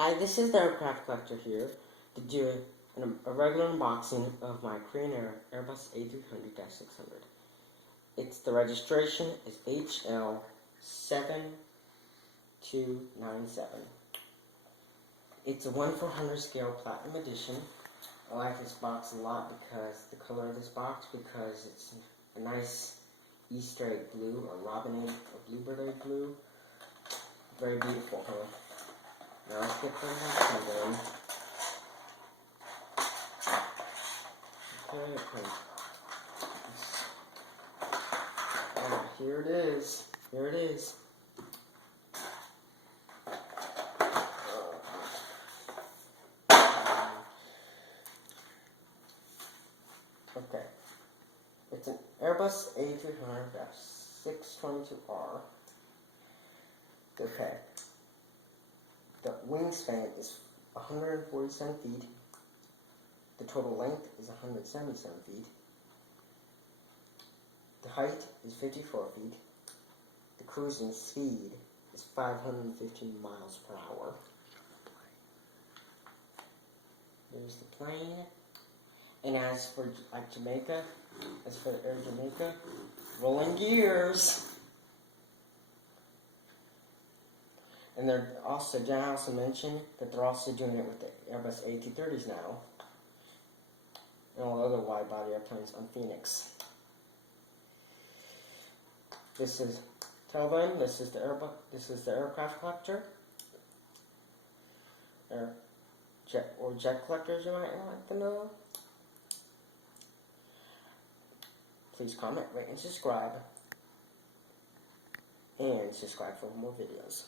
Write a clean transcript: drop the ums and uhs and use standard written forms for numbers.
Hi, this is the aircraft collector here to do a regular unboxing of my Korean Air Airbus A300-600. The registration is HL7297. It's a 1/400 scale platinum edition. I like this box a lot because the color of this box, because it's a nice Easter egg blue or robin egg or bluebird egg blue. Very beautiful color. Now let's get the box going. Okay. Here it is. Here it is. Okay. It's an Airbus A300-622R. Okay. The wingspan is 147 feet. The total length is 177 feet. The height is 54 feet. The cruising speed is 515 miles per hour. There's the plane. And as for Jamaica, as for Air Jamaica, rolling gears. And they're also, Jen also mentioned that they're also doing it with the Airbus A330s now. And all other wide-body airplanes on Phoenix. This is, tell them, this is the aircraft collector. Jet collectors, you might like to know. Please comment, rate, and subscribe. And subscribe for more videos.